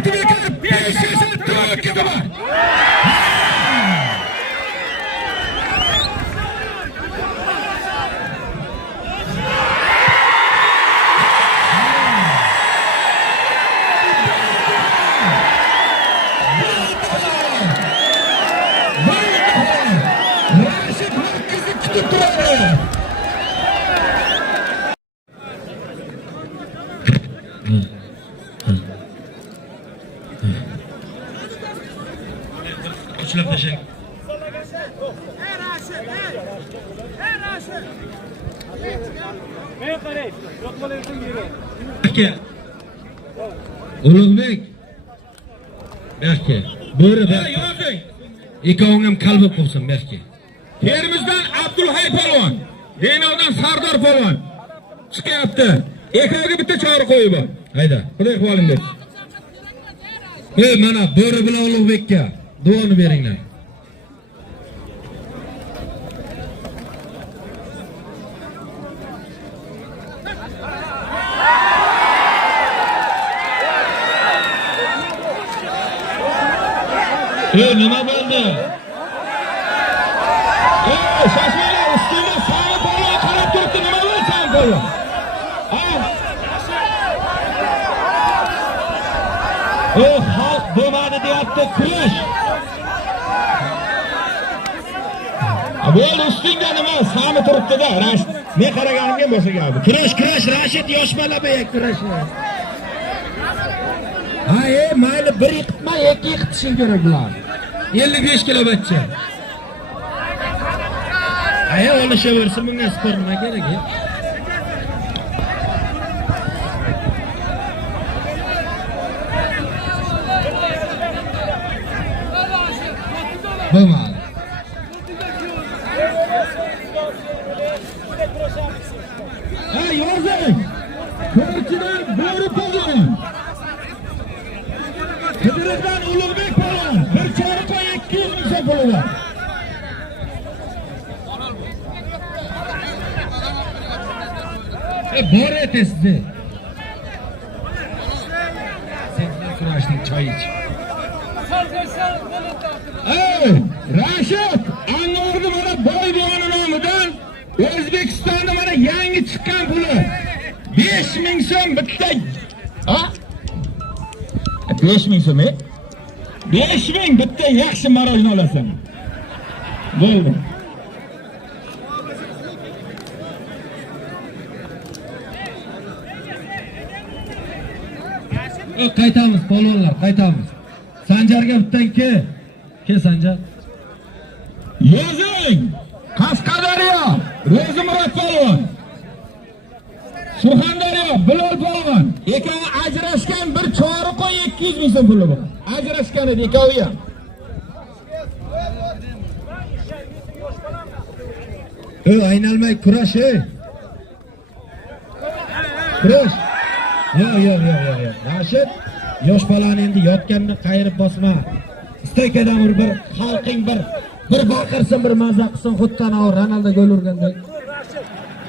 Fatih Bekir 5 yaşını tırnak gidiyor. Raşit herkesi tutuyor. Küçülüp teşekkür. Berke. Ulug'bek. Berke. Bo'ri Berke. Ikkoving ham qalbi bo'lsin Berke. Termizdan Abdulhay polvon, Denovdan Sardor polvon chiqyapti. Ikkoviga bitta chora qo'yib bor. Hayda. Xudo xolin deb. Mana Bo'ri bilan Ulug'bekka duoni beringlar. Nima bo'ldi? Shoshmalar, ustida Sani polvon qarab turibdi. Nima bo'ldi Sani polvon? Xalq bo'lmadi deyapti, kurash. Bo'ldi, ustingda nima? Sani turibdi-da, Rashid. Men qaraganimga bo'lsa gapi. Kurash, Rashid yosh bola bu kurash. Mayli, bir yiqitma, ikki yiqitishing kerak bular. 55 kilo bachcha. Olishaversin, bunga sport nima kerak? Bo'lmadi. Yozing. Ko'rchidan Bo'ri polvon. Qidirdan Ulug'bek polvon. Bir choriq 200 ming so'm puli bor. Bor etasiz. Sen kurashning choy ich. Rashid, Anvarni mana Boybog'ning nomidan O'zbekistonda mana yangi chiqqan puli 5000 so'm bitta. 5000 so'm? 5000 bitta yaxshi marojna olasan. Bo'ldi. Qaytamiz polvonlar, qaytamiz. Sanjarga bittan ke Sanjar. Yozing. Qashqadaryo, Ro'zimurod polvon. Surxondaryo, Bilol polvon. Ikkovi ajrashgan, bir chori qo'y 200 ming so'm puli bor. Ajrashgan edi ikkovi ham. Aynalmay kurash, Kurash. Yo'q. Rashid, yosh bolani endi yotganda qayirib bosma. Steykadan bir xalqing bir baqirsin, bir mazza qilsin, xuddan Ronaldo gol urgandek.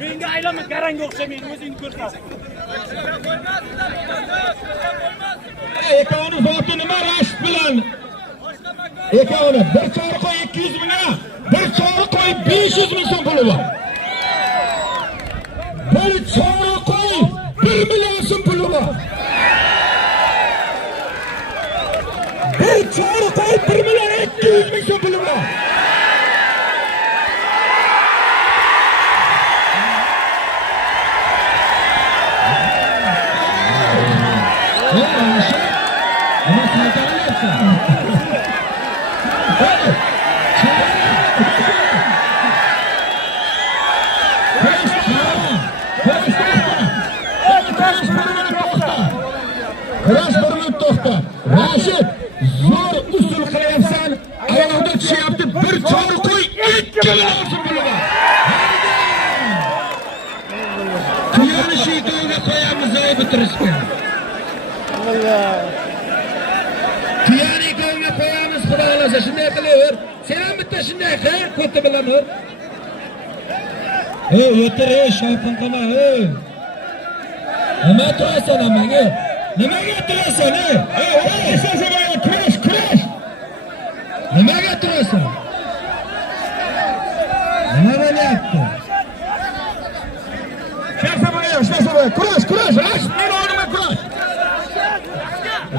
Menga aylanma, garangga o'xshamaydi, o'zingni ko'rsating. Ikkovini zoti nima Rashid bilan? Ikkovini bir chori qo'y 200 ming, bir chori qo'y 500 ming so'm puli bor. Bir chori qo'y 1 million so'm puli bor. Bir chori qo'y 1 million 200 ming so'm puli bor. Ama saltanı yapsın. Kurash bir minut to'xta. Rashid, zo'r usul qilyapsan. Ayog'ida tushyapti. Bir chori qo'y 2 million so'm puli bor. Tuyani shiytonga qo'yamiz, bitirishga. Tuyani ko'ngga qo'yamiz, xudo xolasa shunday qilaver. Sen ham bitta shunday qil, ko'ti bilan ur. O'tir, shovqin qilma, Nima turasan menga? Nimaga turasan, ey? Kurash, kurash. Nimaga turasan? Nima bo'lyapti? Kurash, kurash. Rashid, meni oldimga kurash.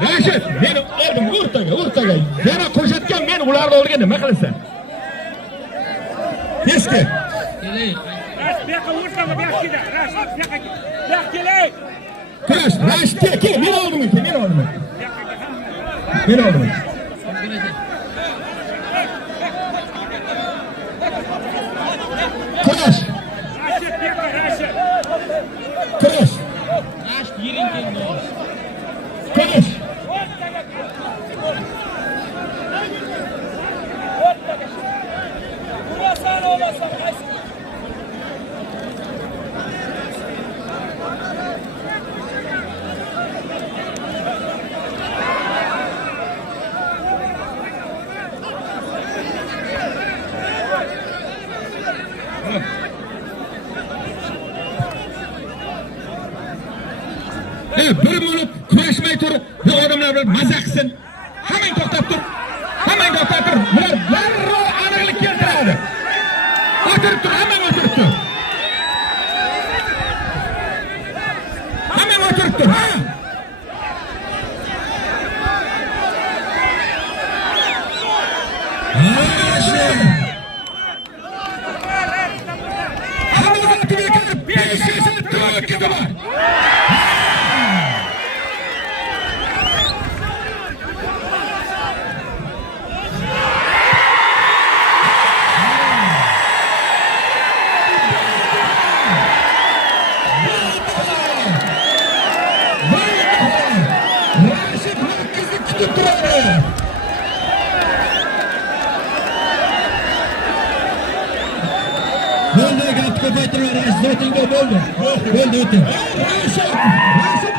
Rashid, meni oldim o'rtaga. Yana qo'shatgan men ularni olgan nima qilasan? Tezki. Rash, bu yoqqa o'rtaga, bu yoqqa keldi. Rash, bu yoqqa kel. Bu yoqqa kelay. Kurash, Rashid, kel, meni oldimga. Meni oldimga. Kurash. Rashid, bu yoqqa, Rashid. Kurash. Kurash. Urasan, olasan, qaysi? Bir bo'lib kurashmay tur, bu odamlar bilan maza qilsin. Hammang to'xtab tur. Bular darrov aniqlik keltiradi. O'tirib tur, hammang o'tirib tur. Hammang o'tirib tur, ha? Hammang o'tirib tur, 500 tur. Rashid ho'kizni kutib turadi. Bo'ldi, gap ko'paytirma, zotingga bo'ldi. Bo'ldi, o'ting. Rashid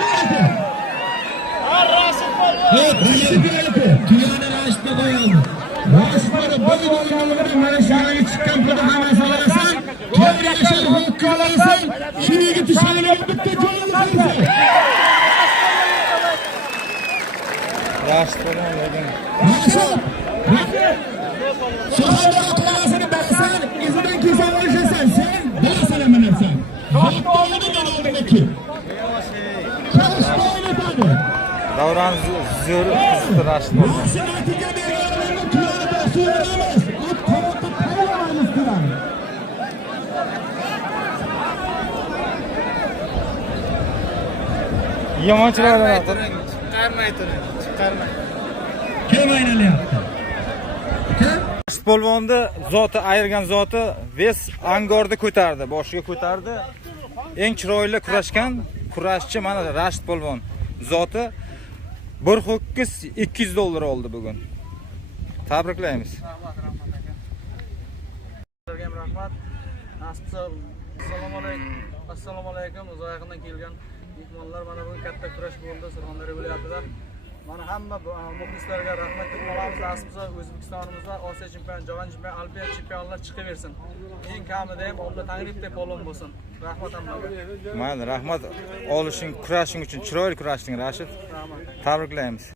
bo'ldi. Rashid bo'ldi. Tuyani Rashidga qo'yildi. Rashidga bo'yinlarida mana shunga chiqqan pulni hammasi olasan. To'g'ri yashar ho'kiz olasan. Shuniga tishlanib bitta joyni qo'yasan. Rashid bilan dedim. Rashid. Shohona aqlasini bilasan, izidan kelsa olishasan. Sen bilasan nima narsan. Zo'rni men oldimga. Kurash o'ynatadi. Davron zo'r qiziqdi Rashid. Rashid natija berganlarni tuyani bosuvamiz. Ot qovotda tayyorlaymiz turani. Yomon chiroyli. Kim o'ynalyapti? Rashid polvonni zoti ayirgan zoti Ves Angorni ko'tardi, boshiga ko'tardi. Eng chiroyli kurashchi mana Rashid polvon. Zoti bir ho'kiz $200 oldi bugun. Tabriklaymiz. Rahmat. Assalomu alaykum. Uzoq yaqindan kelgan mehmonlar mana bu katta kurash bo'ldi Surxondaryo viloyatida. Mana hamma muxlislarga rahmat deb qolamiz. Nasibsa O'zbekistonimizda Osiyo chempioni, Jahon chempioni, Olimpiya chempionlar chiqaversin. Eng kamida ham Alloh tagrif deb polvon bo'lsin. Rahmat hammaga. Mayli, rahmat olishing, kurashing uchun chiroyli kurashding Rashid. Rahmat. Tabriklaymiz.